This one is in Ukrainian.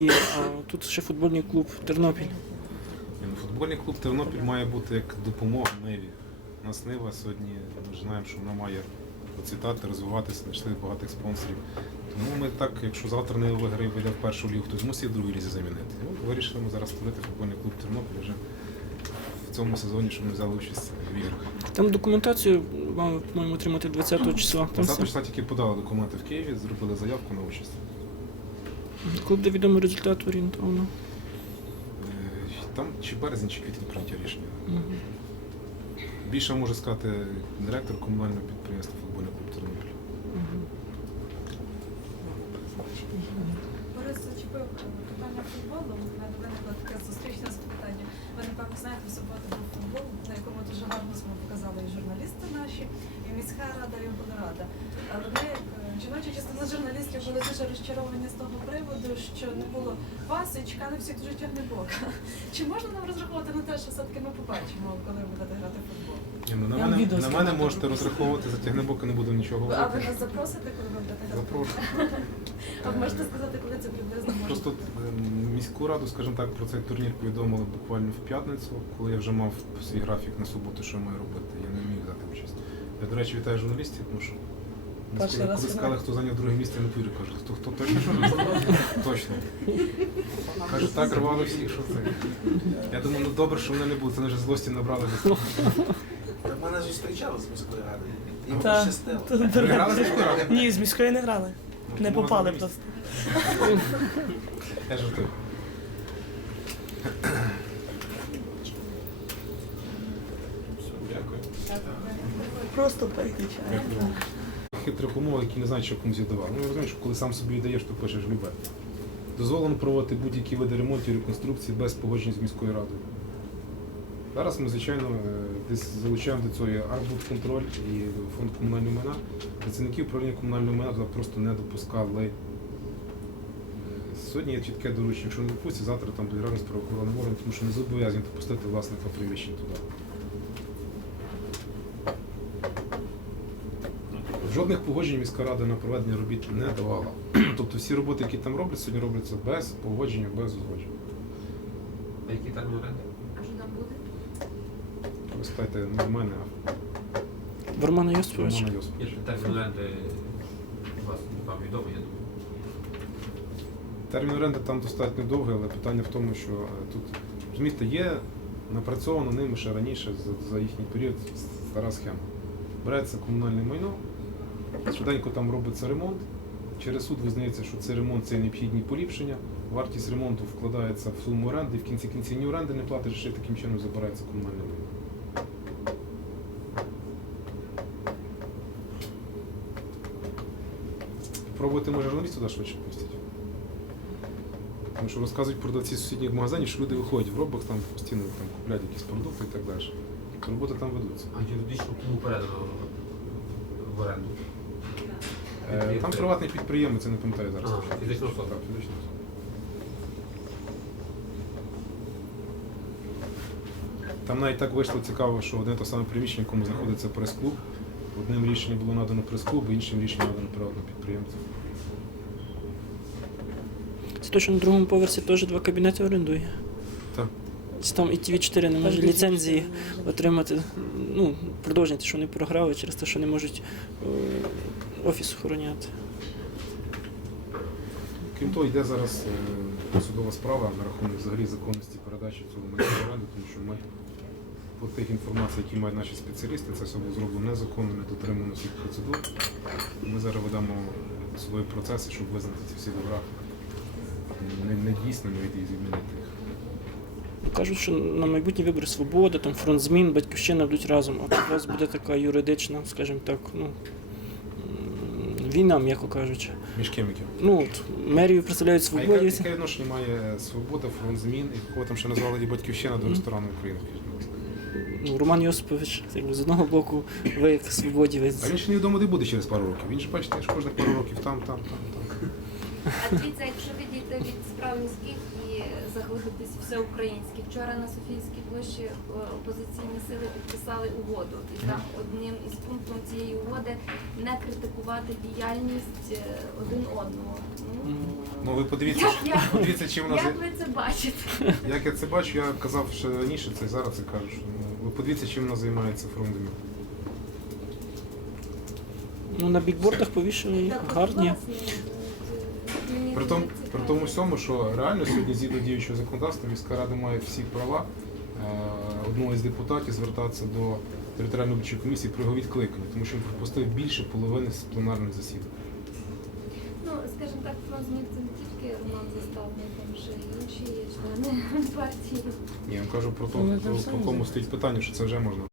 А тут ще футбольний клуб Тернопіль. Футбольний клуб Тернопіль має бути як допомога Ниві. У нас Нива сьогодні, ми ж знаємо, що вона має процвітати, розвиватися, знайшли багатих спонсорів. Тому ми так, якщо завтра Нива виграє і вийде в першу лігу, хтось мусить в другій лізі замінити. Ну, вирішили ми зараз створити футбольний клуб Тернопіль вже в цьому сезоні, щоб ми взяли участь в іграх. Там документацію мали, по-моєму, отримати 20 числа. 20 числа тільки подали документи в Києві, зробили заявку на участь. Клуб, де відомий результат орієнтовно. Там чи березень, чи квітень прийняття рішення. Угу. Більше може сказати директор комунального підприємства футбольний клуб Тернопіль. Борис зачепив питання футболу. У мене виникло таке зустрічне запитання. Ви, напевно, знаєте, в суботу був футбол, на якому дуже гарно себе показали і журналісти наші, і міська рада, і облрада. Але ми, жіноча частина журналістів, були дуже розчаровані з того приводу, що не було вас і чекали всі дуже Тягнебока. Чи можна нам розраховувати на те, що все-таки ми побачимо, коли ви будете грати в футбол? На мене можете розраховувати, за Тягнебока не буду нічого А ви говорити. нас запросите, коли ви будете грати? Запрошую. А ви можете сказати, коли це приблизно може? Просто міську раду, скажімо так, про цей турнір повідомили буквально в п'ятницю, коли я вже мав свій графік на суботу, що я маю робити. Я не міг взяти участь. Я, до речі, вітаю журналістів, тому що коли сказали, хто зайняв друге місце, я не повірю, кажуть, хто точно журналіст? Точно. Кажуть, так рвали всіх, що це. Я думаю, ну добре, що вони не були, це не вже злості набрали. Мене зустрічали з міської ради. І Та. пощастило. Ви грали з міською радою? Ні, з міської не грали. Ну, Не тому попали на просто. Я жартую. Дякую. Просто переключаємо. Хитрих умов, які не знають, що комусь віддавали. Ну, розумієш, що коли сам собі даєш, то пишеш любе. Дозволено проводити будь-які види ремонтів і реконструкції без погоджень з міською радою. Зараз ми, звичайно, десь залучаємо до цього і Арбудконтроль, і фонд комунального майна. Працівників управління комунального майна туди просто не допускали. Сьогодні є чітке доручення, якщо не допустять, завтра там буде реально з правоохоронним органом, тому що не зобов'язані допустити власника приміщень туди. Жодних погоджень міська рада на проведення робіт не давала. Тобто всі роботи, які там роблять, сьогодні робляться без погодження, без узгодження. А які термін оренди? А що там буде? Ви спитайте не в мене, В Романа а Йосиповича. Романа Йосиповича. Термін оренди у вас вам відомий, я думаю. Термін оренди там достатньо довгий, але питання в тому, що тут, розумієте, є напрацьовано ними ще раніше, за їхній період, стара схема. Береться комунальне майно, швиденько там робиться ремонт, через суд визнається, що цей ремонт – це необхідні поліпшення, вартість ремонту вкладається в суму оренди, в кінці ні оренди не платиш, ще таким чином забирається комунальне майно. Пробувати, може, журналістів туди швидше пустять. Тому що розказують продавці сусідніх магазинів, що люди виходять в робок, там постійно там, купляють якісь продукти і так далі. Роботи там ведуться. А юридично кому передано в оренду? Там приватний підприємець, я не пам'ятаю зараз. Фізична особа. Так, фізична особа. Там навіть так вийшло цікаво, що одне те саме приміщення, в якому знаходиться прес-клуб, одним рішенням було надано прес-клубу, іншим рішенням надано приватному підприємцю. Це точно на другому поверсі теж 2 кабінети орендує. Так. Там і ТВ4 не може ліцензії отримати, ну, продовження, що вони програли через те, що не можуть офіс охороняти. Крім того, йде зараз судова справа на рахунок взагалі законності передачі цього майна в оренду, тому що ми по тих інформацій, які мають наші спеціалісти, це все було зроблено незаконно, не дотримано всіх процедур. Ми зараз ведемо судові процеси, щоб визнати ці всі добра недійсними і змінити їх. Кажуть, що на майбутні вибори «Свобода», там «Фронт змін», «Батьківщина» будуть разом, а тут у вас буде така юридична, скажімо так, ну, війна, м'яко кажучи. Між ким яким? Ну, от, мерію представляють А «Свободі». яке відношення має «Свобода», «Фронт змін» і кого там ще назвали і «Батьківщина» до ресторану України? Ну, Роман Йосипович, якби, з одного боку, ви як «Свободі», ви... А він ще невідомо де буде через пару років. Він ж, бачите, ж кожних пару років там. А дивіться, якщо відійти від справ міських і заглибитись всеукраїнськи. Вчора на Софійській площі опозиційні сили підписали угоду. І там одним із пунктів цієї угоди не критикувати діяльність один одного. Ну ви подивіться, подивіться, чим у нас Як ви це бачите? як я це бачу, я казав ще раніше, це і зараз це кажу. Що, ви подивіться, чим вона займається фронт Демір. Ну, на бікбордах повішені Так, от, гарні. власне, мені При цікаво. тому всьому, що реально сьогодні згідно діючого законодавства міська рада має всі права одного із депутатів звертатися до територіальної виборчої комісії про його відкликання, тому що він пропустив більше половини з пленарних засідань. Ну, скажімо так, фронт змін це не тільки Роман Заставний, там ще й інші члени партії. Ні, я вам кажу про те, Ну, ми там про самі кому знаємо. стоїть питання, що це вже можна.